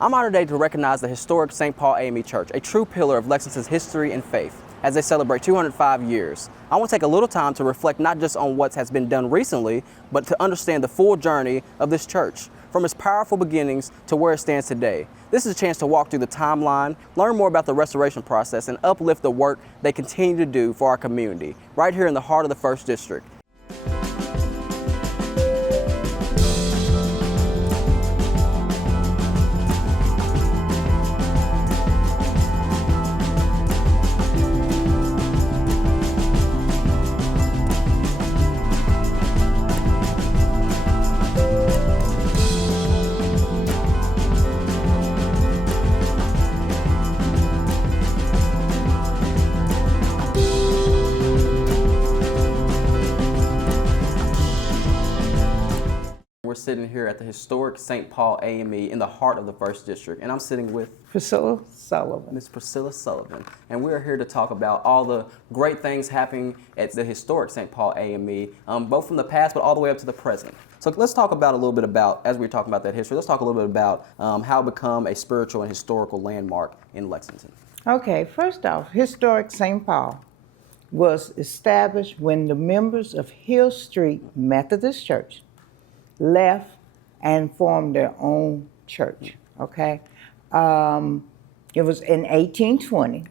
I'm honored today to recognize the historic St. Paul AME Church, a true pillar of Lexington's history and faith, as they celebrate 205 years. I want to take a little time to reflect not just on what has been done recently, but to understand the full journey of this church, from its powerful beginnings to where it stands today. This is a chance to walk through the timeline, learn more about the restoration process, and uplift the work they continue to do for our community, right here in the heart of the 1st District. We're sitting here at the historic St. Paul AME in the heart of the 1st District, and I'm sitting with Priscilla Sullivan. Miss Priscilla Sullivan, and we're here to talk about all the great things happening at the historic St. Paul AME, both from the past but all the way up to the present. So let's talk about a little bit about, as we're talking about that history, let's talk a little bit about how it become a spiritual and historical landmark in Lexington. Okay, first off, historic St. Paul was established when the members of Hill Street Methodist Church left and formed their own church, okay? It was in 1820.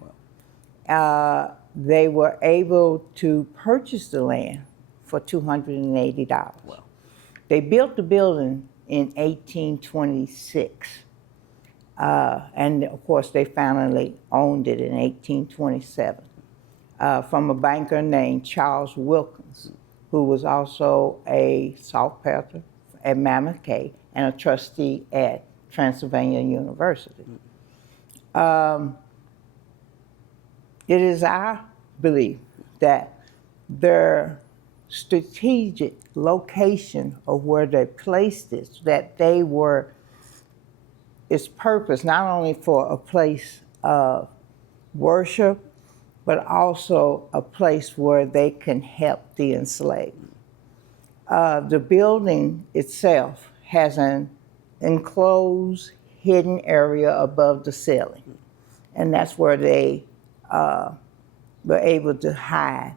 They were able to purchase the land for $280. Wow. They built the building in 1826. And of course, they finally owned it in 1827 from a banker named Charles Wilkins, who was also a saltpeter at Mammoth Cave and a trustee at Transylvania University. It is our belief that their strategic location of where they placed it, that they were, its purpose not only for a place of worship, but also a place where they can help the enslaved. The building itself has an enclosed, hidden area above the ceiling, and that's where they were able to hide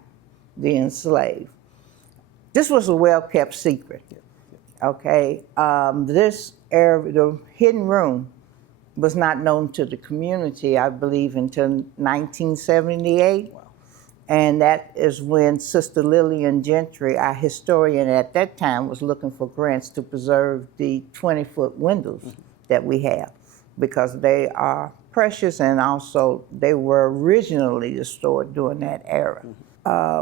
the enslaved. This was a well-kept secret, okay? This area, the hidden room, was not known to the community, I believe, until 1978. Wow. And that is when Sister Lillian Gentry, our historian at that time, was looking for grants to preserve the 20-foot windows that we have, because they are precious, and also they were originally restored during that era.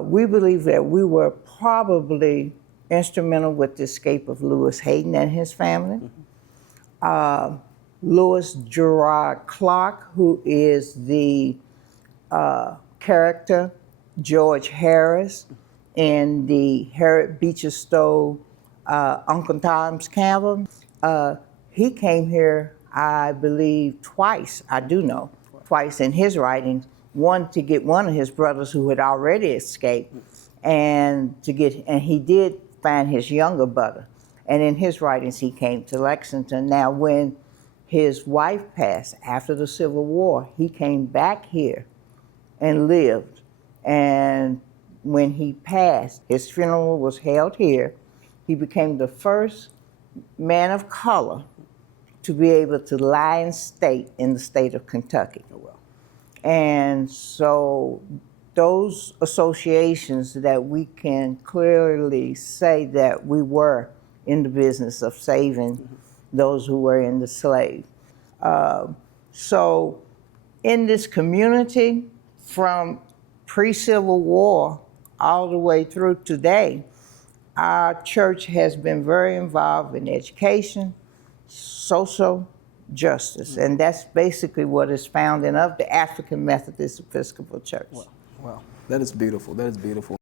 We believe that we were probably instrumental with the escape of Lewis Hayden and his family. Lewis Gerard Clark, who is the character George Harris in the Harriet Beecher Stowe Uncle Tom's Cabin. He came here, I believe, twice, I do know, twice in his writings. One to get one of his brothers who had already escaped, and he did find his younger brother. And in his writings, he came to Lexington. Now, when his wife passed after the Civil War, he came back here and lived. And when he passed, his funeral was held here. He became the first man of color to be able to lie in state in the state of Kentucky. Oh, well. And so those associations that we can clearly say that we were in the business of saving those who were in the slave. So in this community, from pre-Civil War all the way through today, our church has been very involved in education, social justice, and that's basically what is found in of the African Methodist Episcopal Church. Wow, that is beautiful. That is beautiful.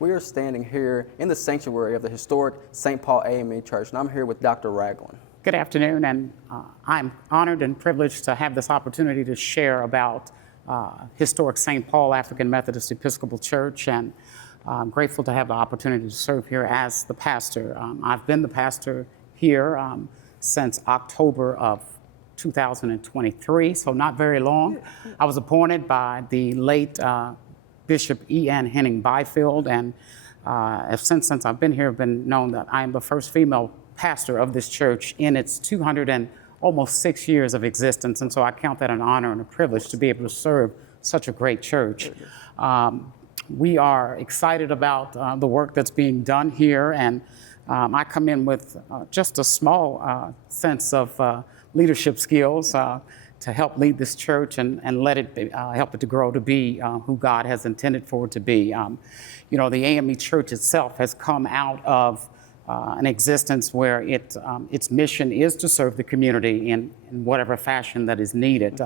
We are standing here in the sanctuary of the historic St. Paul AME Church, and I'm here with Dr. Ragland. Good afternoon, and I'm honored and privileged to have this opportunity to share about historic St. Paul African Methodist Episcopal Church, and I'm grateful to have the opportunity to serve here as the pastor. I've been the pastor here since October of 2023, so not very long. I was appointed by the late Bishop E.N. Henning Byfield, and since I've been here, I've been known that I am the first female pastor of this church in its 206 years of existence, and so I count that an honor and a privilege to be able to serve such a great church. We are excited about the work that's being done here, and I come in with just a small sense of leadership skills to help lead this church and let it help it to grow to be who God has intended for it to be. The AME Church itself has come out of an existence where its mission is to serve the community in whatever fashion that is needed.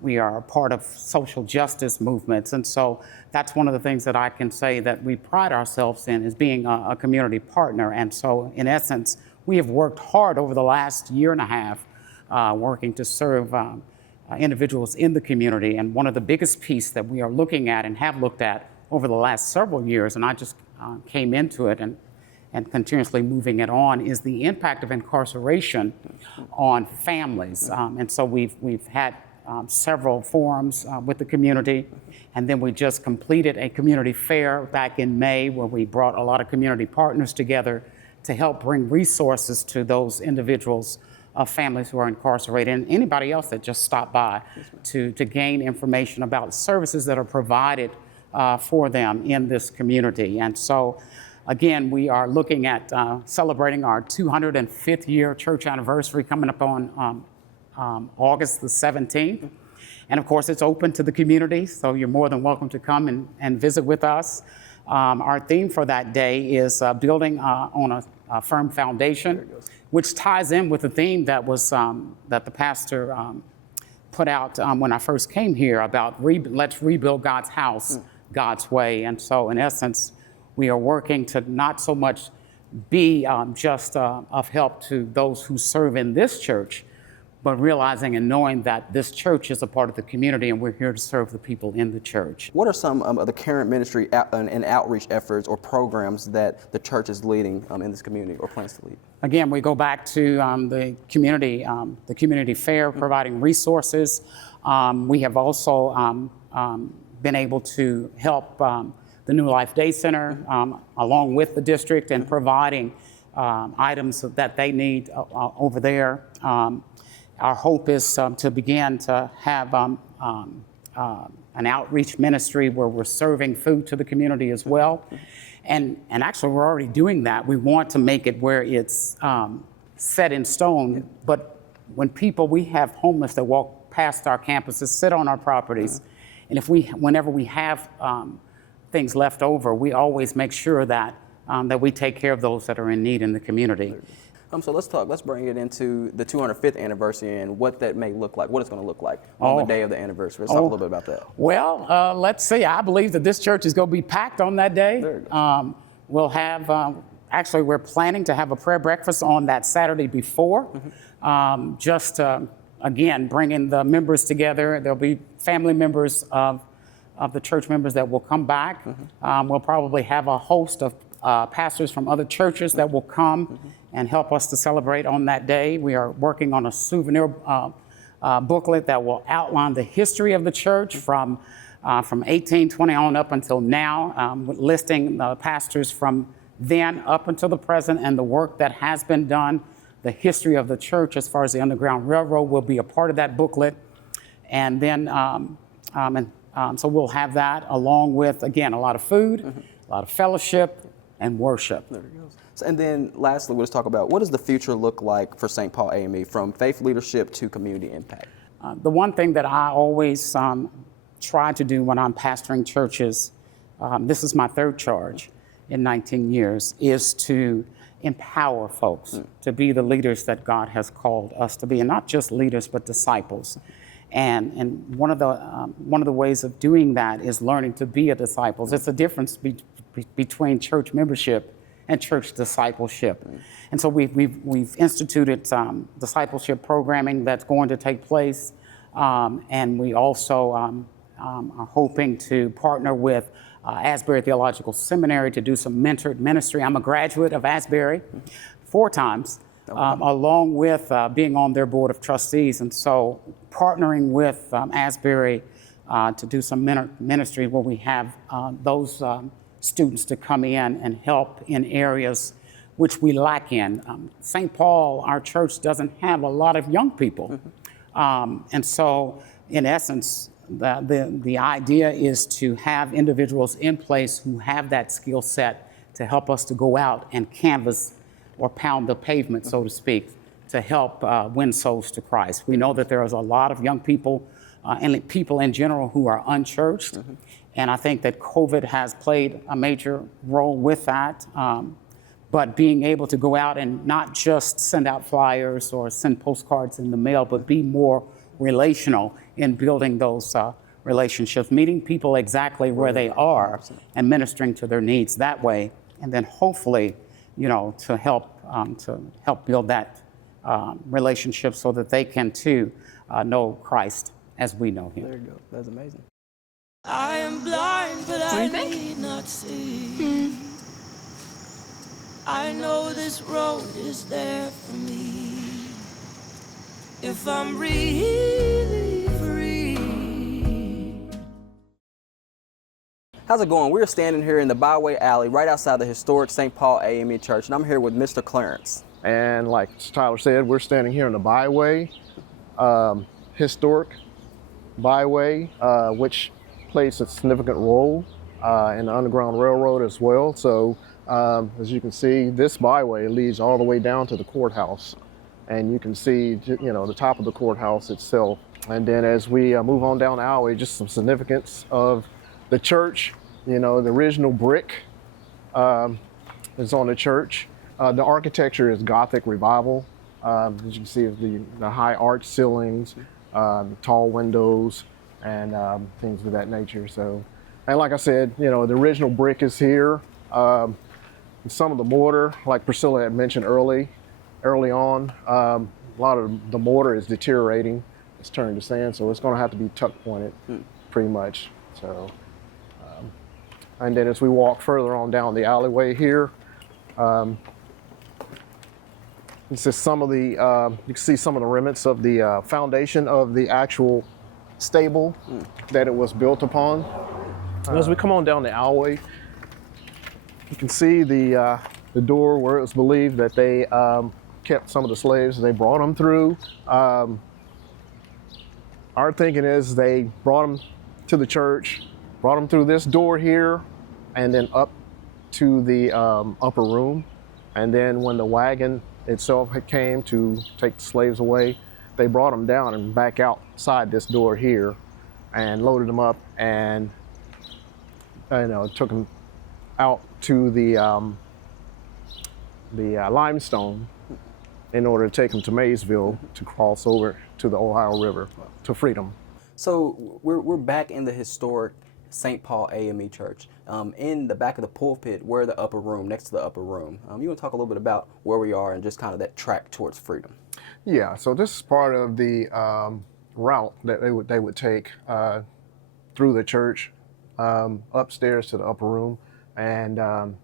We are a part of social justice movements. And so that's one of the things that I can say that we pride ourselves in, is being a community partner. And so in essence, we have worked hard over the last year and a half working to serve individuals in the community. And one of the biggest pieces that we are looking at and have looked at over the last several years, and I just came into it and continuously moving it on, is the impact of incarceration on families. And so we've had several forums with the community, and then we just completed a community fair back in May where we brought a lot of community partners together to help bring resources to those individuals, families who are incarcerated, and anybody else that just stopped by to gain information about services that are provided for them in this community. And so again, we are looking at celebrating our 205th year church anniversary coming up on August the 17th. And of course, it's open to the community, so you're more than welcome to come and visit with us. Our theme for that day is building on a firm foundation, which ties in with the theme that was that the pastor put out when I first came here about let's rebuild God's house God's way. And so in essence, we are working to not so much be just of help to those who serve in this church, but realizing and knowing that this church is a part of the community and we're here to serve the people in the church. What are some of the current ministry and outreach efforts or programs that the church is leading in this community or plans to lead? Again, we go back to the community fair, providing resources. We have also been able to help the New Life Day Center, along with the district, and providing items that they need over there. Our hope is to begin to have an outreach ministry where we're serving food to the community as well. And actually, we're already doing that. We want to make it where it's set in stone. But when we have homeless that walk past our campuses, sit on our properties, and whenever we have things left over, we always make sure that we take care of those that are in need in the community. So let's bring it into the 205th anniversary and what that may look like, what it's going to look like on the day of the anniversary. Let's talk a little bit about that. Well, let's see. I believe that this church is going to be packed on that day. There you go. We'll have, actually, we're planning to have a prayer breakfast on that Saturday before, again, bringing the members together. There'll be family members of the church members that will come back. We'll probably have a host of pastors from other churches that will come and help us to celebrate on that day. We are working on a souvenir booklet that will outline the history of the church from 1820 on up until now, listing the pastors from then up until the present and the work that has been done. The history of the church as far as the Underground Railroad will be a part of that booklet. And then, so we'll have that along with, again, a lot of food, a lot of fellowship, and worship. There it goes. And then lastly, we'll just talk about what does the future look like for St. Paul AME from faith leadership to community impact? The one thing that I always try to do when I'm pastoring churches, this is my third charge in 19 years, is to empower folks to be the leaders that God has called us to be, and not just leaders, but disciples. And one of the ways of doing that is learning to be a disciple. It's a difference between church membership and church discipleship. And so we've instituted discipleship programming that's going to take place. And we also are hoping to partner with Asbury Theological Seminary to do some mentored ministry. I'm a graduate of Asbury 4 times, along with being on their board of trustees. And so partnering with Asbury to do some ministry where we have those students to come in and help in areas which we lack in. St. Paul, our church, doesn't have a lot of young people. And so, in essence, the idea is to have individuals in place who have that skill set to help us to go out and canvass or pound the pavement, so to speak, to help win souls to Christ. We know that there is a lot of young people and people in general who are unchurched. And I think that COVID has played a major role with that. But being able to go out and not just send out flyers or send postcards in the mail, but be more relational in building those relationships, meeting people exactly where they are and ministering to their needs that way. And then hopefully, to help build that relationship so that they can too know Christ as we know him. There you go. That's amazing. I am blind, but I need not see. I know this road is there for me if I'm really free. How's it going? We're standing here in the Byway Alley right outside the historic St. Paul AME Church, and I'm here with Mr. Clarence. And like Tyler said, we're standing here in the Byway, historic Byway, which plays a significant role in the Underground Railroad as well. So as you can see, this byway leads all the way down to the courthouse, and you can see, the top of the courthouse itself. And then as we move on down the alley, just some significance of the church. The original brick is on the church. The architecture is Gothic Revival. As you can see, the high arch ceilings, tall windows, and things of that nature. So, and like I said, the original brick is here. Some of the mortar, like Priscilla had mentioned early on, a lot of the mortar is deteriorating. It's turning to sand, so it's going to have to be tuck pointed, pretty much. So, and then as we walk further on down the alleyway here, this is some of the you can see some of the remnants of the foundation of the actual stable that it was built upon. As we come on down the alleyway, you can see the door where it was believed that they kept some of the slaves and they brought them through. Our thinking is they brought them to the church, brought them through this door here, and then up to the upper room. And then when the wagon itself came to take the slaves away, they brought them down and back outside this door here and loaded them up and took them out to the limestone in order to take them to Maysville to cross over to the Ohio River to freedom. So we're back in the historic St. Paul AME Church. In the back of the pulpit, we're the upper room, next to the upper room. You want to talk a little bit about where we are and just kind of that track towards freedom? Yeah, so this is part of the route that they would take through the church upstairs to the upper room. And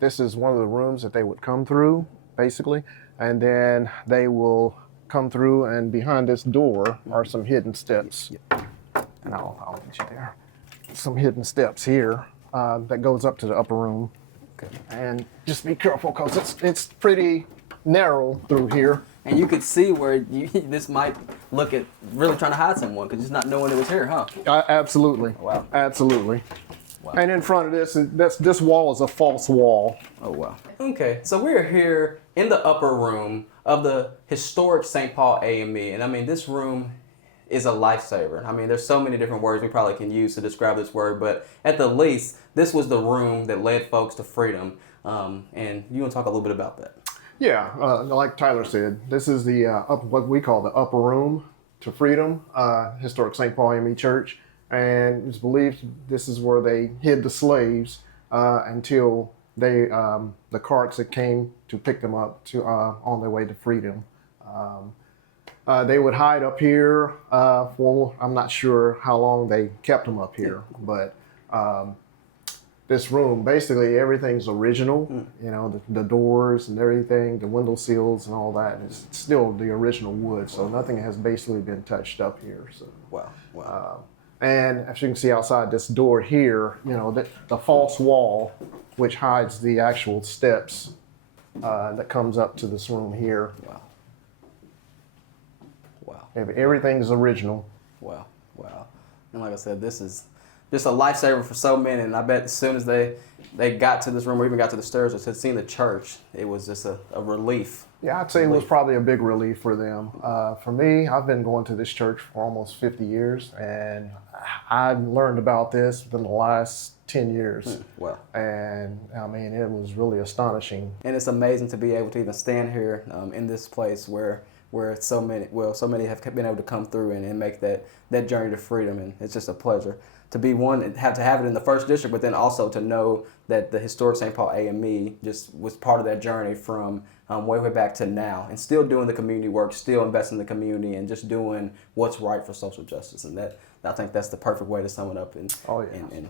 this is one of the rooms that they would come through, basically. And then they will come through, and behind this door are some hidden steps. And I'll get you there. Some hidden steps here that goes up to the upper room. Okay. And just be careful, because it's pretty narrow through here. And you could see where this might look at really trying to hide someone, because just not knowing it was here, huh? Absolutely. Wow. Absolutely. Wow. And in front of this wall is a false wall. Oh, wow. Okay, so we're here in the upper room of the historic St. Paul AME. And I mean, this room is a lifesaver. I mean, there's so many different words we probably can use to describe this word, but at the least, this was the room that led folks to freedom. And you want to talk a little bit about that? Yeah, like Tyler said, this is the what we call the upper room. to Freedom, historic St. Paul AME Church, and it's believed this is where they hid the slaves until they the carts that came to pick them up to on their way to freedom. They would hide up here for, I'm not sure how long they kept them up here, but this room, basically everything's original, you know, the doors and everything, the window sills and all that is still the original wood, so nothing has basically been touched up here. So. Wow, wow. And as you can see outside this door here, you know, the false wall, which hides the actual steps that comes up to this room here. Wow. Wow. Everything's original. Wow, wow. And like I said, this is just a lifesaver for so many. And I bet as soon as they got to this room or even got to the stairs or had seen the church, it was just a relief. Yeah, I'd say it was probably a big relief for them. For me, I've been going to this church for almost 50 years, and I learned about this within the last 10 years. Wow. And I mean, it was really astonishing. And it's amazing to be able to even stand here in this place where so many have been able to come through and make that journey to freedom. And it's just a pleasure to be one and have it in the first district, but then also to know that the historic St. Paul AME just was part of that journey from way back to now, and still doing the community work, still investing in the community, and just doing what's right for social justice. And that, I think that's the perfect way to sum it up and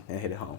hit it home.